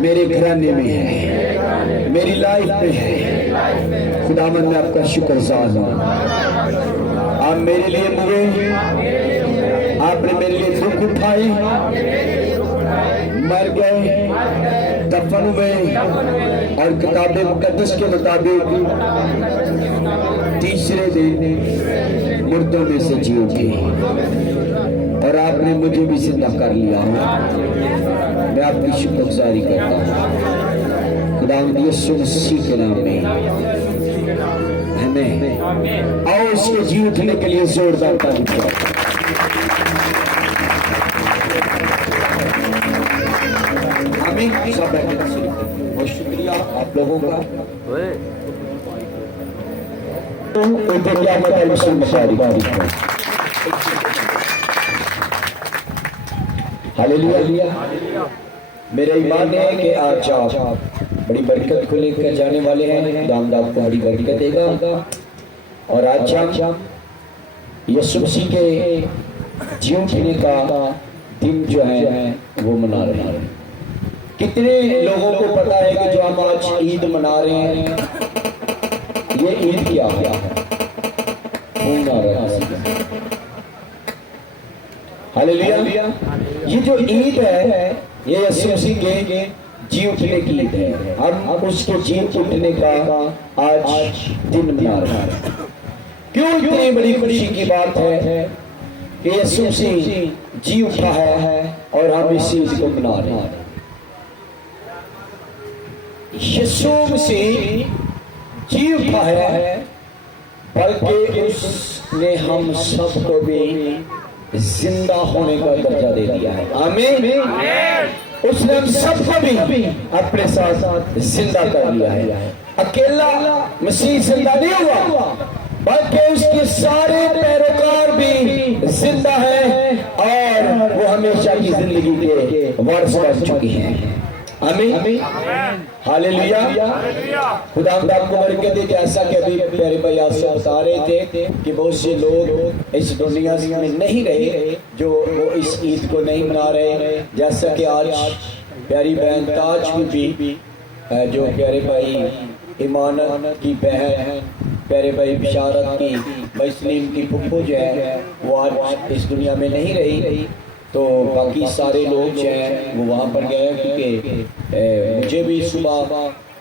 میرے گھرانے میں ہے، میری لائف میں ہے۔ خداوند میں آپ کا شکر گزار ہوں، آپ میرے لیے مرے، آپ نے میرے لیے دکھ اٹھائے، مر گئے، دفن ہوئے، اور کتاب مقدس کے مطابق تیسرے دن مردوں میں سے جی اٹھے، اور آپ نے مجھے بھی زندہ کر لیا۔ میں آپ کی شکر گزاری کرتا ہوں خداوند یسوع مسیح کے نام میں۔ ہمیں آؤ اس کے جی اٹھنے کے لیے زوردار تعریف کریں۔ آمین۔ سب بیٹھے بہت شکریہ آپ لوگوں کا۔ ہاللیلویا۔ میرا ایمان ہے کہ آج آپ بڑی برکت کو لے کر جانے والے ہیں۔ خداوند آپ کو بڑی برکت دے گا، اور آج ہم یسوع مسیح کے جی اٹھنے کا دن جو ہے وہ منا رہے ہیں۔ کتنے لوگوں کو پتا ہے کہ جو ہم آج عید منا رہے ہیں، یہ عید کیا ہے؟ خون آ رہا ہے۔ ہاللیلویا۔ یہ جو عید ہے یہ یسوع مسیح کے جی اٹھنے کی عید ہے۔ ہم اس کے جی اٹھنے کا آج دن منا رہے ہیں۔ کیوں اتنی بڑی خوشی کی بات ہے کہ یسوع مسیح جی اٹھا ہے اور ہم اس عید کو منا رہے ہیں۔ یسوع مسیح جی اٹھا ہے، بلکہ اس نے ہم سب کو بھی زندہ ہونے کا درجہ دے دیا ہے۔ آمین۔ اس نے ہم سب کو بھی اپنے ساتھ زندہ کر لیا ہے۔ اکیلا مسیح زندہ نہیں ہوا، بلکہ اس کے سارے پیروکار بھی زندہ ہیں، اور وہ ہمیشہ کی زندگی کے وارث بن چکی ہیں۔ آمین۔ ہاللیلویا۔ خداوند آپ کو برکت دے۔ جیسا کہ ابھی پیارے بھائی آپ سے بتا رہے تھے کہ بہت سے لوگ اس دنیا میں نہیں رہے جو وہ اس عید کو نہیں منا رہے، جیسا کہ آج پیاری بہن تاج بھی جو پیارے بھائی ایمانت کی بہن، پیارے بھائی بشارت کی بھائی سلیم کی پھپھو جو ہے وہ آج اس دنیا میں نہیں رہی، تو باقی سارے لوگ جو ہیں وہ وہاں پر گئے، کیونکہ مجھے بھی صبح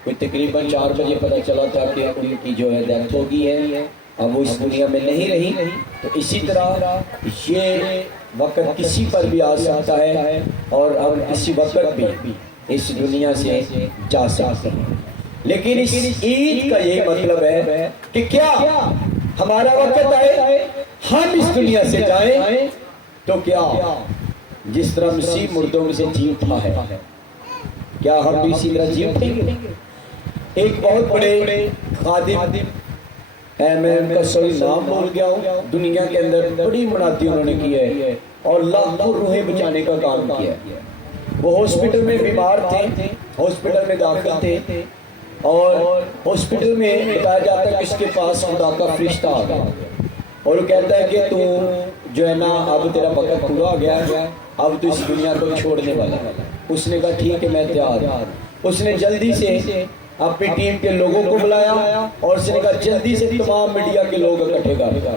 کوئی تقریباً 4 بجے پتہ چلا تھا کہ ان کی جو ہے ڈیتھ ہو گئی ہے، اب وہ اس دنیا میں نہیں رہی۔ تو اسی طرح یہ وقت کسی پر بھی آ سکتا ہے، اور ہم کسی وقت بھی اس دنیا سے جا سکتے ہیں، لیکن اس عید کا یہ مطلب ہے کہ کیا ہمارا وقت آئے ہم اس دنیا سے جائیں، تو کیا جس طرح مسیح مردوں میں سے جی اٹھا ہے، کیا ہم بھی اسی طرح جی اٹھیں گے؟ ایک بہت بڑے خادم، میں ان کا صحیح نام بھول گیا ہوں، دنیا کے اندر بڑی منادی انہوں نے کی ہے اور لاکھوں روحیں بچانے کا کام کیا ہے۔ وہ ہاسپٹل میں بیمار تھے، ہاسپٹل میں داخل تھے، اور ہاسپٹل میں بتایا جاتا ہے کہ اس کے پاس خدا کا فرشتہ آ گیا، اور وہ کہتا ہے کہ تو جو ہے نا اب تیرا وقت پورا ہو گیا ہے، اب تو اس دنیا کو چھوڑنے والا ہے۔ اس نے کہا ٹھیک ہے میں تیار ہوں۔ اس نے جلدی سے اپنی ٹیم کے لوگوں کو بلایا، اور اس نے کہا جلدی سے تمام میڈیا کے لوگ اکٹھے کر،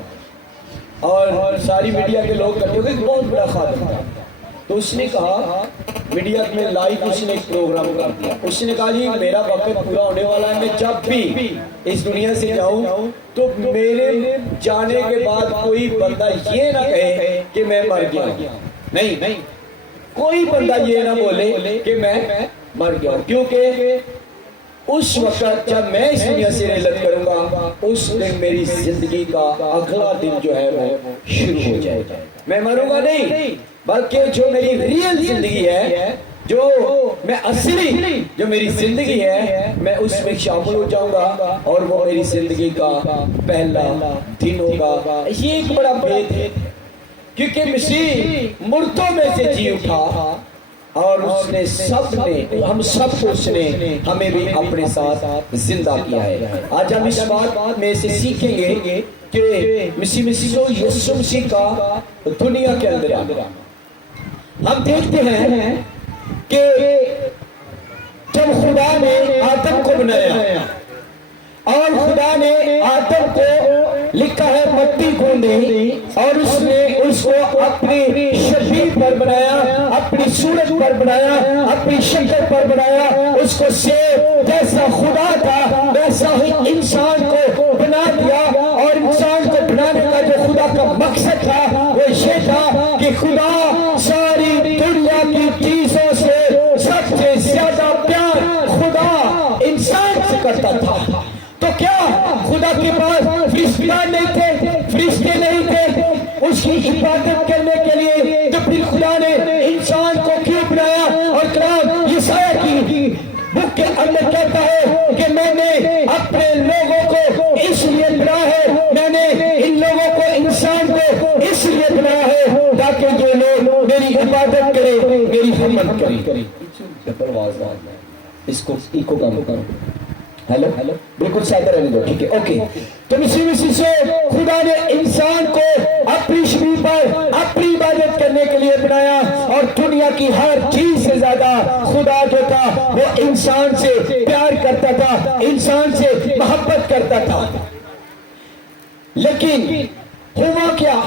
اور ساری میڈیا کے لوگ اکٹھے ہو گئے، بہت بڑا خادم تھا۔ تو اس نے کہا میڈیا میں لائیو اس نے ایک پروگرام کر دیا، اس نے کہا جی میرا وقت پورا ہونے والا ہے، میں جب بھی اس دنیا سے جاؤں تو میرے جانے کے بعد کوئی بندہ یہ نہ کہے کہ میں مر گیا ہوں، نہیں، کوئی بندہ یہ نہ بولے کہ میں مر گیا ہوں، کیونکہ اس وقت جب میں اس دنیا سے رحلت کروں گا اس دن میری زندگی کا اگلا دن جو ہے وہ شروع ہو جائے گا۔ میں مروں گا نہیں، بلکہ جو میری ریئل زندگی ہے، جو میں اصلی جو میری زندگی ہے، میں اس میں شامل ہو جاؤں گا، اور وہ میری زندگی کا پہلا دن ہوگا۔ یہ ایک بڑا بھید ہے، کیونکہ مسیح مردوں میں سے جی اٹھا، اور اس نے ہم سب کو اس نے ہمیں بھی اپنے ساتھ زندہ کیا ہے۔ آج ہم اس بات میں سے سیکھیں گے کہ یسوع مسیح کا دنیا کے اندر ہم دیکھتے ہیں دی اور اس نے اس کو اپنی شبیہ پر بنایا, اپنی صورت پر بنایا, اپنی شکل پر بنایا. اس کو سیم جیسا خدا تھا ویسا ہی انسان کو بنا دیا. اور انسان کو بنانے کا جو خدا کا مقصد تھا وہ یہ تھا کہ خدا ساری دنیا کی چیزوں سے سب سے زیادہ پیار خدا انسان سے کرتا تھا. تو کیا خدا کے پاس فرشتگان نہیں تھے, فرشتے نہیں تھے اس کی عبادت کرنے کے لیے؟ تو پھر خدا نے انسان کو کیوں بنایا؟ اور کلام یسایہ کی بک کے اندر کہتا ہے کہ میں نے اپنے لوگوں کو اس لیے بنایا ہے, میں نے ان لوگوں کو انسان کو اس لیے بنایا ہے تاکہ جو لوگ میری عبادت کریں, میری حرمت کریں. اس کو ایکو کام کرو. ہیلو بالکل سادہ رہنے دو, ٹھیک ہے, اوکے. تو اسی سے خدا نے انسان کو اپنی شبیہ پر اپنی عبادت کرنے کے لیے بنایا. اور دنیا کی ہر چیز سے زیادہ خدا جو تھا وہ انسان سے پیار کرتا تھا, انسان سے محبت کرتا تھا. لیکن ہوا کیا؟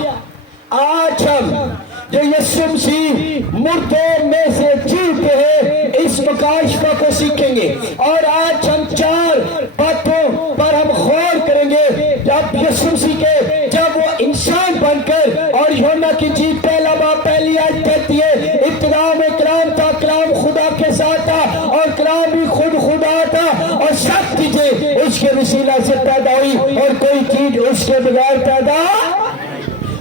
آج ہم جو یسوع مسیح مردوں میں سے جی اٹھے ہیں اس مکاشفہ کو سیکھیں گے. اور آج ہم 4 باتوں پر ہم غور کریں گے. جب یسوع مسیح کے جب وہ انسان بن کر, اور یوحنا کی چیز پہلا باب پہلی آیت کہتی ہے ابتدا میں کلام تھا, کلام خدا کے ساتھ تھا اور کلام بھی خود خدا تھا, اور سب چیزیں اس کے وسیلہ سے پیدا ہوئی اور کوئی چیز اس کے بغیر پیدا.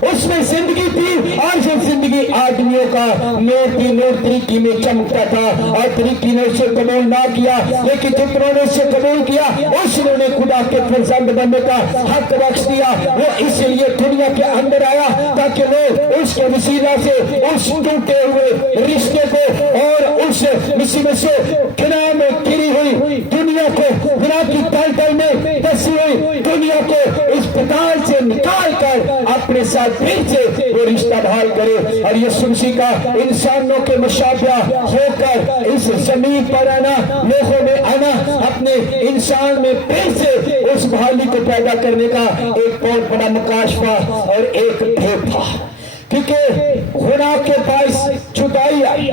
اس میں زندگی تھی اور جو زندگی آدمیوں کا نور تھی, نور طریقی میں چمکتا تھا اور طریقی نے اسے قبول نہ کیا. لیکن جتنوں نے اسے قبول کیا اس نے خدا کے فرزند بننے کا حق بخش دیا. وہ اس لیے دنیا کے اندر آیا تاکہ لوگ اس کے وسیلہ سے اس ٹوٹے ہوئے رشتے کو اور اس مصیبت سے گناہ میں گری ہوئی دنیا کو, گناہ کی دلدل میں دسی ہوئی دنیا کو اس پتال سے نکال کر اپنے ساتھ پھر سے وہ رشتہ بحال کرے. اور یسوع مسیح کا انسانوں کے مشابہ ہو کر اس زمین پر آنا, لوگوں میں آنا, اپنے انسان میں پھر سے اس بحالی کو پیدا کرنے کا ایک بہت بڑا مکاشفہ اور ایک ڈھیب تھا. کیونکہ گناہ کے باعث جدائی آئی.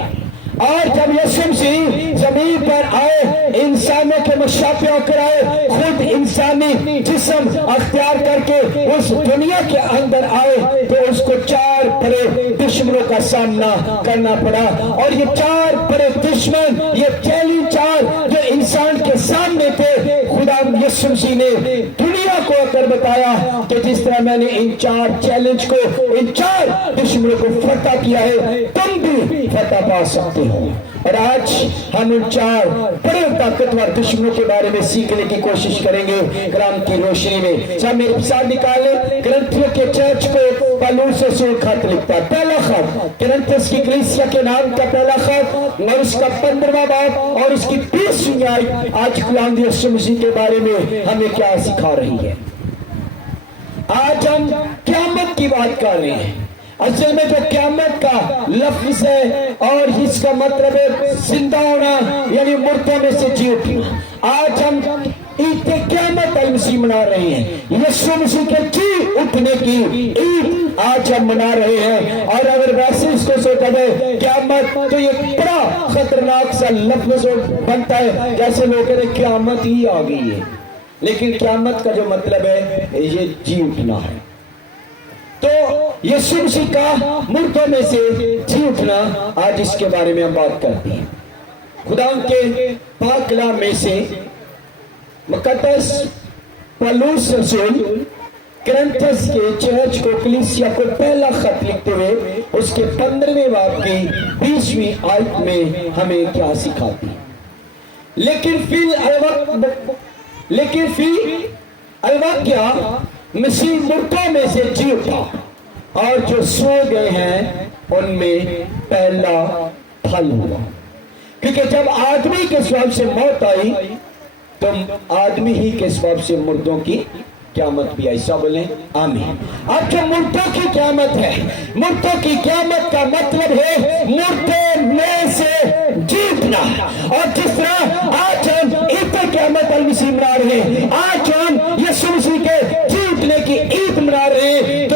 اور جب یسوع مسیح زمین پر آئے, انسانوں کے مشابہ ہو کر آئے, خود انسانی جسم اختیار کر کے اس دنیا کے اندر آئے, تو اس کو 4 بڑے دشمنوں کا سامنا کرنا پڑا. اور یہ 4 بڑے دشمن, یہ چیلنج 4 جو انسان کے سامنے تھے, خدا یسوع مسیح نے دنیا کو اگر بتایا کہ جس طرح میں نے ان 4 چیلنج کو, ان 4 دشمنوں کو فتح کیا ہے, تم بھی فتح پا سکتے. اور آج ہم ان 4 بڑے طاقتور دشمنوں کے بارے میں سیکھنے کی کوشش کریں گے کلام کی روشنی میں. سب میرے ساتھ نکالیں کرنتھیوں کے چرچ کو پالوس رسول خط لکھتا ہے. پہلا خط کرنتھس کی کلیسیا کے نام کا پہلا خط اور اس کا 15واں باب اور اس کی 20ویں آیت آج کلام یسوع مسیح کے بارے میں ہمیں کیا سکھا رہی ہے. آج ہم قیامت کی بات کر رہے ہیں. اصل میں جو قیامت کا لفظ ہے اور اس کا مطلب ہے زندہ ہونا, یعنی مردوں میں سے جی اٹھنا. آج ہم عید قیامت المسیح منا رہے ہیں. یسوع مسیح کے جی اٹھنے کی عید آج ہم منا رہے ہیں. اور اگر ویسے اس کو سوچا جائے قیامت, تو یہ بڑا خطرناک سا لفظ بنتا ہے جیسے لوگ کہتے ہیں قیامت ہی آ گئی ہے. لیکن قیامت کا جو مطلب ہے یہ جی اٹھنا ہے. تو یسوع مسیح کا مردوں میں سے جی اٹھنا, آج اس کے بارے میں ہم بات کرتے ہیں. خدا کے پاک کلام میں سے مقدس پالوس رسول کرنتھس کے چرچ کو, کلیسیا کو پہلا خط لکھتے ہوئے اس کے 15ویں باب کی 20ویں آیت میں ہمیں کیا سکھاتی. لیکن فی الواقعہ مسیح مردوں میں سے جی اٹھا, اور جو سو گئے ہیں ان میں پہلا پھل ہوا. کیونکہ جب آدمی کے سبب سے موت آئی تو آدمی ہی کے سبب سے مردوں کی قیامت بھی آئی. سب بولیں آمین. اب جو مردوں کی قیامت ہے, مردوں کی قیامت کا مطلب ہے مردوں میں سے جیتنا. اور جس طرح آج ہم عید قیامت المسیح منا رہے ہیں, آج ہم یسوع مسیح کے جیتنے کی عید منا رہے ہیں, تو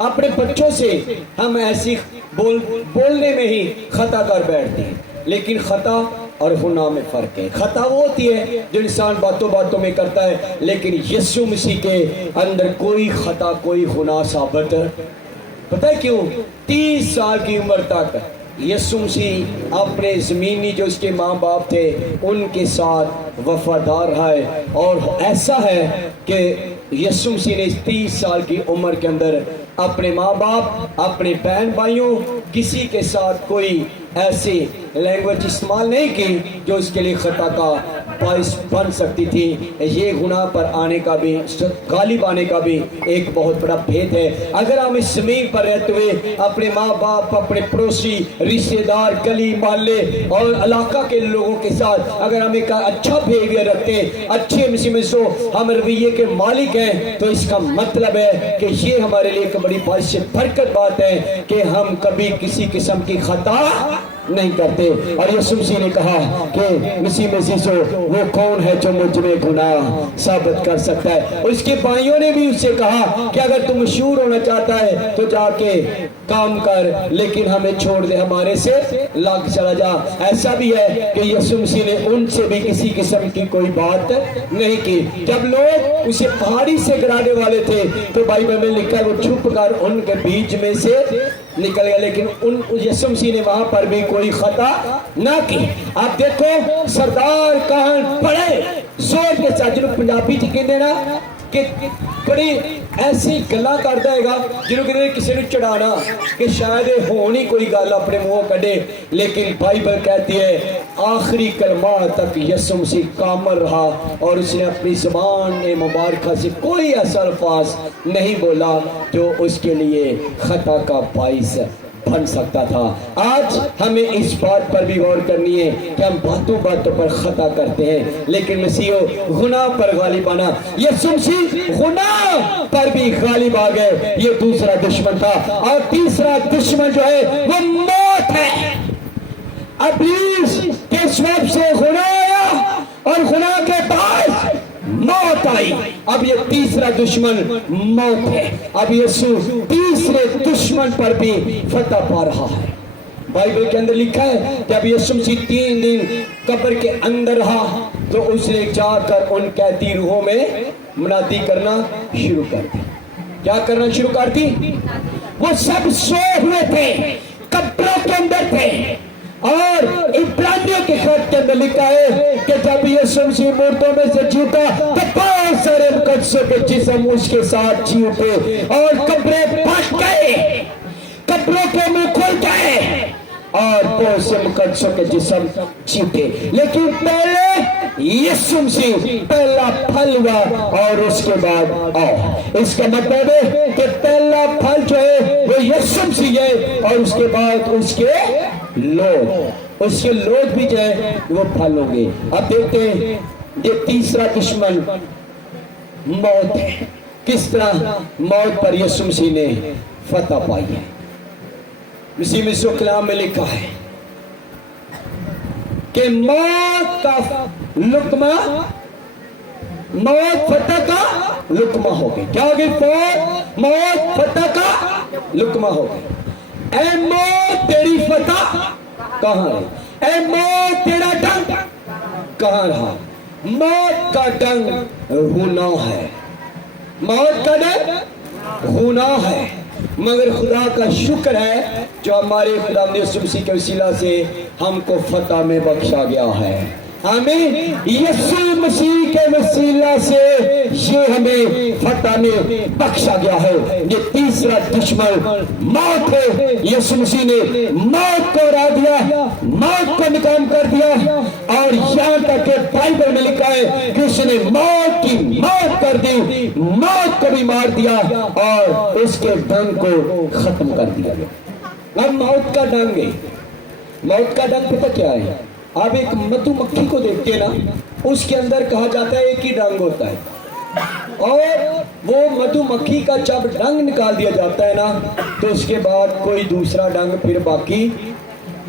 اپنے بچوں سے ہم ایسی بولنے میں ہی خطا کر بیٹھتے ہیں، لیکن خطا اور گناہ میں فرق ہے۔ خطا وہ ہوتی ہے جو انسان باتوں باتوں میں کرتا ہے، لیکن یسوع مسیح کے اندر کوئی خطا کوئی گناہ ثابت پتہ ہے کیوں؟ 30 سال کی عمر تک یسوع مسیح اپنے زمینی جو اس کے ماں باپ تھے ان کے ساتھ وفادار ہے، اور ایسا ہے کہ یسوع مسیح نے 30 سال کی عمر کے اندر اپنے ماں باپ، اپنے بہن بھائیوں، کسی کے ساتھ کوئی ایسی لینگویج استعمال نہیں کی جو اس کے لیے خطا کا باعث بن سکتی تھی۔ یہ گناہ پر آنے کا بھی، غالب آنے کا بھی ایک بہت بڑا بھید ہے۔ اگر ہم اس زمین پر رہتے ہوئے اپنے ماں باپ، اپنے پڑوسی، رشتے دار، گلی محلے اور علاقہ کے لوگوں کے ساتھ اگر ہم ایک اچھا بیہیویئر رکھتے ہیں، اچھے مسیح ہم رویے کے مالک ہیں، تو اس کا مطلب ہے کہ یہ ہمارے لیے ایک بڑی باعث برکت بات ہے کہ ہم کبھی کسی قسم کی خطا نہیں کرتے۔ اور یسوع مسیح نے کہا کہ مسیح وہ کون ہے جو مجھ میں گناہ ثابت کر سکتا ہے؟ اور اس کے بھائیوں نے بھی اس سے کہا کہ اگر تم مشہور ہونا چاہتا ہے تو جا کے کام کر، لیکن ہمیں چھوڑ دے، ہمارے سے لگ چلا جا۔ ایسا بھی ہے کہ یسوع مسیح نے ان سے بھی کسی قسم کی کوئی بات نہیں کی۔ جب لوگ اسے پہاڑی سے گرانے والے تھے تو بائبل میں لکھا ہے وہ چھپ کر ان کے بیچ میں سے نکل گیا، لیکن یسوع مسیح نے وہاں پر بھی کوئی خطا نہ کی۔ آپ دیکھو سردار کہاں پڑے زور کے ساتھ، جنہوں پنجابی چ کہندے نا کہ بڑی ایسی گلاں کر دے گا جنہوں کہ کسی نے چڑھانا کہ شاید ہون ہی کوئی گل اپنے منہ کڈے، لیکن بائبل کہتی ہے آخری کلمات تک یسوع مسیح کامل رہا اور اس نے اپنی زبان مبارکہ سے کوئی ایسا الفاظ نہیں بولا جو اس کے لیے خطا کا باعث بن سکتا تھا۔ آج ہمیں اس بات پر بھی غور کرنی ہے کہ ہم باتوں باتوں پر خطا کرتے ہیں، لیکن مسیحو گناہ پر غالب آنا، یسوع مسیح گناہ پر بھی غالب آ گئے۔ یہ دوسرا دشمن تھا، اور تیسرا دشمن جو ہے وہ موت ہے۔ ابلیس کے سبب سے گناہ آیا اور گناہ کے باعث موت آئی۔ اب یہ تیسرا دشمن موت ہے۔ اب یسوع تیسرے دشمن پر بھی فتح پا رہا ہے۔ بائبل کے اندر لکھا ہے جب یسوع مسیح 3 دن قبر کے اندر رہا تو اس نے جا کر ان قیدی روحوں میں منادی کرنا شروع کر دی۔ کیا کرنا شروع کر دی؟ وہ سب سوئے ہوئے تھے، قبروں کے اندر تھے، اور عبرانیوں کے خط کے اندر لکھا ہے کہ جب یسوع مسیح مردوں میں سے جی اٹھا تو بہت سارے مقدسوں کے جسم اس کے ساتھ جی اٹھے اور قبریں پھٹ گئے، قبروں کے منہ کھل گئے اور بہت سے مقدسوں کے جسم جی اٹھے۔ لیکن پہلے یسوع مسیح پہلا پھل ہوا اور اس کے بعد آؤ۔ اس کا مطلب ہے کہ پہلا پھل جو ہے وہ یسوع مسیح ہے، اور اس کے بعد اس کے لوگ بھی جو ہے وہ پھل ہوں گے۔ اب دیکھتے ہیں یہ تیسرا دشمن موت ہے، کس طرح موت پر یسوع مسیح نے فتح پائی ہے۔ مسیح مسیح کلام میں لکھا ہے کہ موت کا لقمہ، موت فتح کا لقمہ ہو گئی۔ کیا ہو گئی؟ موت فتح کا لقمہ ہو گئی۔ اے موت تیری فتح کہاں ہے؟ اے موت تیرا ڈنگ کہاں رہا؟ موت کا ڈنگ گناہ ہے، موت کا ڈنگ گناہ ہے، مگر خدا کا شکر ہے جو ہمارے خدا یسوع مسیح کے وسیلہ سے ہم کو فتح میں بخشا گیا ہے۔ آمین۔ یسوع مسیح کے وسیلہ سے یہ ہمیں فتح میں بخشا گیا ہے۔ یہ تیسرا دشمن موت ہے۔ یسوع مسیح نے موت کو ہرا دیا، موت کو ناکام کر دیا، اور یہاں تک کہ بائبل میں لکھا ہے کہ اس نے موت کی موت کر دی، موت کو بھی مار دیا اور اس کے ڈنگ کو ختم کر دیا۔ اب موت کا ڈنگ ہے، موت کا ڈنگ پتہ کیا ہے؟ آپ ایک مدھو مکھی کو دیکھتے نا، اس کے اندر کہا جاتا ہے ایک ہی ڈنگ ہوتا ہے، اور وہ مدھو مکھی کا جب ڈنگ نکال دیا جاتا ہے نا تو اس کے بعد کوئی دوسرا ڈنگ پھر باقی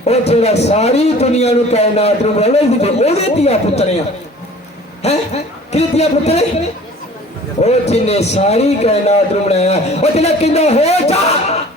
ਉਹ ਜਿਹੜਾ ਸਾਰੀ ਦੁਨੀਆ ਨੂੰ ਕਾਇਨਾਤ ਨੂੰ ਬਣਾ ਦਿੱਤੀ ਉਹਦੇ ਧੀਆ ਪੁੱਤਰਿਆਂ ਹੈ ਕਿਹਦੀਆਂ ਪੁੱਤਰੇ ਉਹ ਜਿਨੇ ਸਾਰੀ ਕਾਇਨਾਤ ਨੂੰ ਬਣਾਇਆ ਉਹ ਜਿਹੜਾ ਕਹਿੰਦਾ ਹੋ ਜਾ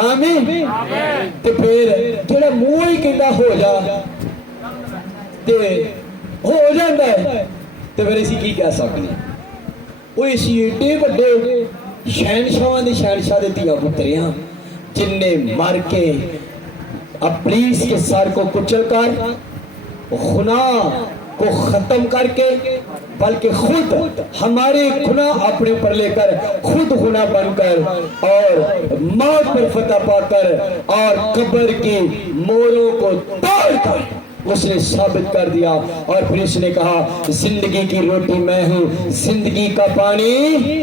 آمین تے پھر جڑا منہ ہی کہندا ہو جا تے ہو جاندا ہے تے پھر اسی کی کہہ سکنے وہ اسی ایڈے بڑے شہنشاہاں دے شہنشاہ دے تیاں پتریاں جن نے مر کے ابلیس کے سر کو کچل کر گناہ کو ختم کر کے بلکہ خود ہمارے گناہ اپنے پر لے کر خود گناہ بن کر اور موت پر فتح پا کر اور قبر کی موروں کو توڑ کر اس نے ثابت کر دیا اور پھر اس نے کہا زندگی کی روٹی میں ہوں زندگی کا پانی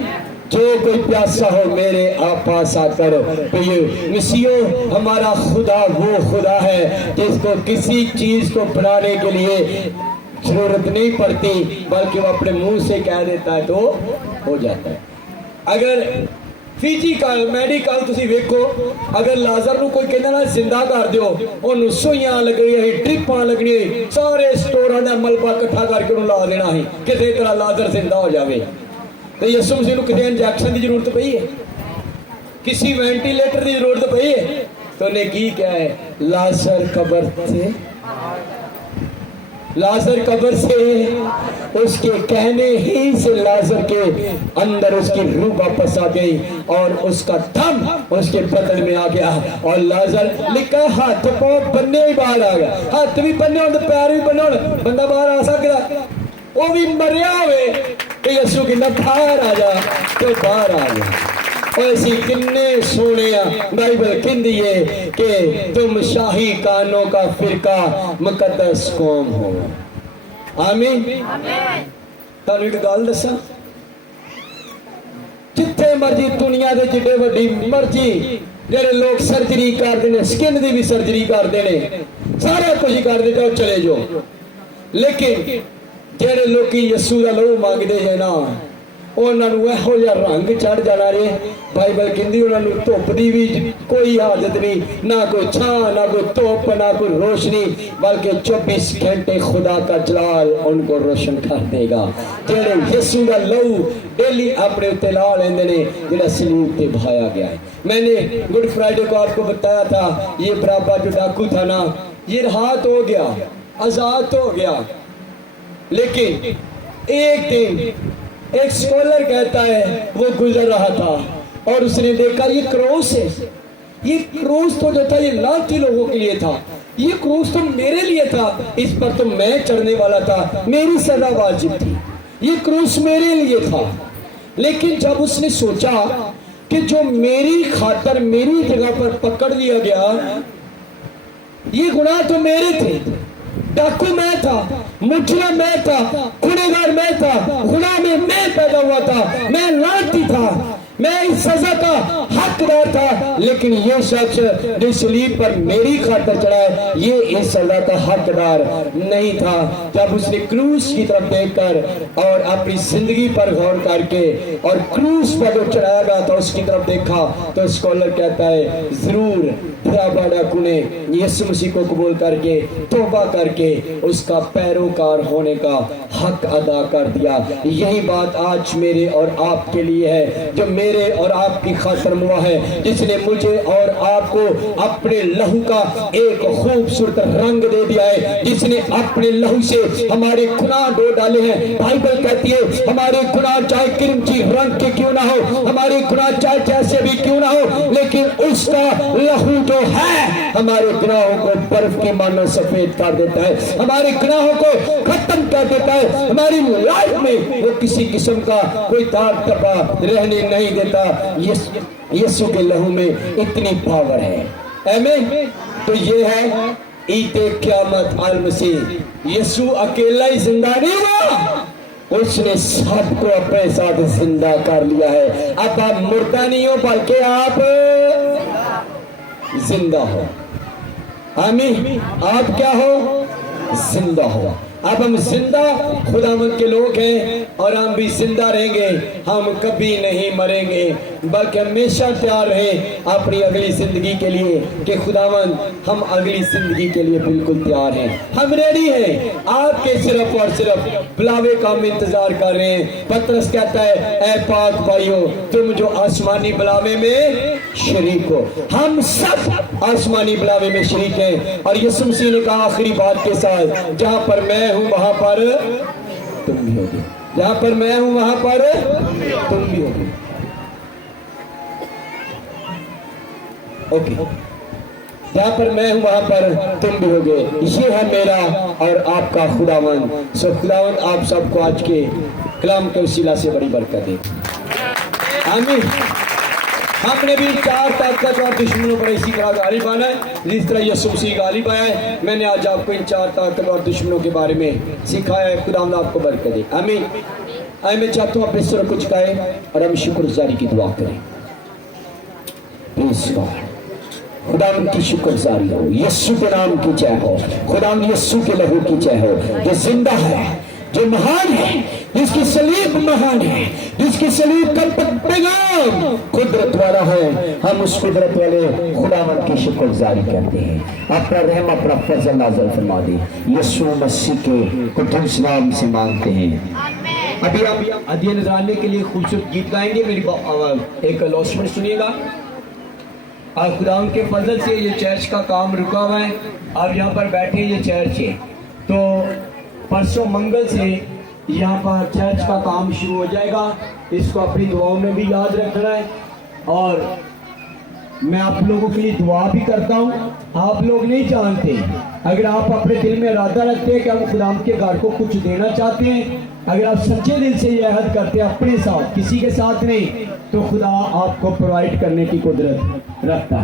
جو کوئی پیاسا ہو میرے پاس آ کر پیے مسیحوں ہمارا خدا وہ خدا ہے جس کو کسی چیز کو بنانے کے لیے ضرورت نہیں پڑتی بلکہ وہ اپنے منہ سے کہہ دیتا ہے تو ہو جاتا ہے اگر فزیکل میڈیکل تسی ویکھو اگر لازر نو کوئی کہندا نا زندہ کر دیو اونوں سوئیاں لگنیاں ہی ٹرپاں لگنیاں سارے سٹوراں دا ملبہ اکٹھا کر کے اونوں لا دینا ہے کسے طرح لازر زندہ ہو جاوے تو یسوع مسیح نو کسی انجیکشن دی ضرورت پئی ہے کسی وینٹیلیٹر دی ضرورت پئی ہے تو نے کی کیا ہے لازر قبر سے اس کے کہنے ہی سے لازر کے اندر اس کی روح واپس آ گئی اور اس کا دم اس کے بدن میں آ گیا اور لازر لکھا ہاتھ پاؤں بننے ہی باہر آ گیا ہاتھ بھی بننے ہوں پیر بھی بننے ہوں بندہ باہر آ سکتا وہ بھی مریا ہوئے کہ یسوع کی نہ باہر آ جا تو باہر آ گیا ایسی کنے سونے بائبل کہندی ہے کہ تم شاہی کانوں کا فرقہ مقدس قوم ہو آمین تانوں ایک گل دساں جتھے مرضی دنیا دے جڈے وڈی مرضی جڑے لوگ سرجری کردے نے سکن دی بھی سرجری کردے نے سارا کچھ کردے جاؤ چلے جاؤ لیکن جڑے لوکی یسوع دا لہو مانگدے ہیں نا انہاں نوں ایہو جہا رنگ چڑھ جانا رے بائبل کہندی انہاں نوں دھوپ دی بھی کوئی عادت نہیں نہ کوئی چھاں نہ کوئی دھوپ نہ کوئی روشنی بلکہ 24 گھنٹے خدا کا جلال ان کو روشن کر دے گا جڑے یسوع دا لہو ڈیلی اپنے اوتے لا لیندے نے جڑا صلیب تے بہایا گیا ہے میں نے گڈ فرائیڈے کو آپ کو بتایا تھا یہ برابر جو ڈاکو تھا نا یہ رہا تو ہو گیا آزاد تو ہو گیا لیکن ایک دن ایک سکولر کہتا ہے وہ گزر رہا تھا اور اس نے دیکھا یہ کروس ہے یہ کروس تو جو تھا یہ لعنتی لوگوں کے لیے تھا یہ کروس تو میرے لیے تھا اس پر تو میں چڑھنے والا تھا میری سزا واجب تھی یہ کروس میرے لیے تھا لیکن جب اس نے سوچا کہ جو میری خاطر میری جگہ پر پکڑ لیا گیا یہ گناہ تو میرے تھے ڈاکو میں تھا مجرم میں تھا گنہگار میں تھا گناہ میں پیدا ہوا تھا میں لعنتی تھا میں اس سزا کا حقدار تھا لیکن یہ شخص جو صلیب پر میری خاطر چڑھا ہے یہ اس سزا کا حقدار نہیں تھا جب اس نے کروس کی طرف دیکھ کر اور اپنی زندگی پر غور کر کے اور کروس پر جو چڑھایا گیا تھا اس کی طرف دیکھا تو سکولر کہتا ہے ضرور برابر ڈاکو نے یسوع مسیح کو قبول کر کے توبہ کر کے اس کا پیروکار ہونے کا حق ادا کر دیا یہی بات آج میرے اور آپ کے لیے ہے جو میرے اور آپ کی خاطر ہوا ہے جس نے مجھے اور آپ کو اپنے لہو کا ایک خوبصورت رنگ دے دیا ہے جس نے اپنے لہو سے ہمارے گناہ دھو ڈالے ہیں بائبل کہتی ہے ہمارے گناہ چاہے کرمچی رنگ کے کیوں نہ ہو ہمارے گناہ چاہے جیسے بھی کیوں نہ ہو لیکن اس کا لہو جو ہے ہمارے گناہوں کو برف کے مانو سفید کر دیتا ہے ہمارے گناہوں کو ختم کر دیتا ہے ہماری لائف میں وہ کسی قسم کا کوئی داغ دھبا رہنے نہیں دیتا یسوع کے لہو میں اتنی پاور ہے آمین تو یہ ہے عید قیامت المسیح یسوع اکیلا ہی زندہ نہیں ہوا اس نے سب کو اپنے ساتھ زندہ کر لیا ہے اب آپ مردہ نہیں ہو بلکہ آپ زندہ ہو آمین آپ کیا ہو زندہ ہو اب ہم زندہ خداوند کے لوگ ہیں اور ہم بھی زندہ رہیں گے ہم کبھی نہیں مریں گے بلکہ ہمیشہ تیار رہیں اپنی اگلی زندگی کے لیے کہ خداوند ہم اگلی زندگی کے لیے بالکل تیار ہیں ہم ریڈی ہیں آپ کے صرف اور صرف بلاوے کا ہم انتظار کر رہے ہیں پترس کہتا ہے اے پاک بھائیو تم جو آسمانی بلاوے میں شریک ہو. ہم سب آسمانی بلاوے میں شریک ہیں. اور یسوع مسیح نے کہا آخری بات کے ساتھ جہاں پر میں ہوں وہاں پر تم بھی ہوگے. جہاں پر میں ہوں وہاں پر تم بھی ہوگے. اوکے, جہاں پر میں ہوں وہاں پر تم بھی ہوگے. یہ ہے میرا اور آپ کا خداوند. سو خداوند آپ سب کو آج کے کلام کے وسیلہ سے بڑی برکت دے. آمین. ہم نے بھی 4 طاقتور دشمنوں پر اسی طرح غالب آنا ہے جس طرح یسوع مسیح غالب آیا ہے. میں نے آج آپ کو ان 4 طاقتور دشمنوں کے بارے میں سکھایا ہے. خداوند آپ کو برکت دے. آمین. آئے میں چاہتا ہوں اپنے سر کو جھکائیں اور ہم شکر گزاری کی دعا کریں. پلیز گاڈ, خداوند کی شکر گزاری ہو. یسوع کے نام کی جے ہو. خداوند یسوع کے لہو کی جے ہو جو زندہ ہے, جو مہان ہے, جس کی صلیب مہان ہے, جس کی صلیب کا پیغام قدرت والا ہے. ہم اس قدرت والے خداوند کی شکر گزاری کرتے ہیں. اپنا رحم اپنا فضل نازل فرما دے. یسوع مسیح کے قدوس نام سے مانگتے ہیں. ابھی آپ عدیہ نذرانے کے لیے خوبصورت گیت گائیں گے. میری ایک لوسمنٹ سنیے گا. آپ خداوند کے فضل سے یہ چرچ کا کام رکا ہوا ہے. آپ یہاں پر بیٹھے, یہ چرچ ہے. تو پرسوں منگل سے یہاں پر چرچ کا کام شروع ہو جائے گا. اس کو اپنی دعاؤں میں بھی یاد رکھنا ہے. اور میں آپ لوگوں کے لیے دعا بھی کرتا ہوں. آپ لوگ نہیں جانتے, اگر آپ اپنے دل میں ارادہ رکھتے ہیں کہ ہم خداوند کے گھر کو کچھ دینا چاہتے ہیں, اگر آپ سچے دل سے یہ عہد کرتے ہیں اپنے ساتھ, کسی کے ساتھ نہیں, تو خدا آپ کو پرووائڈ کرنے کی قدرت رکھتا ہے.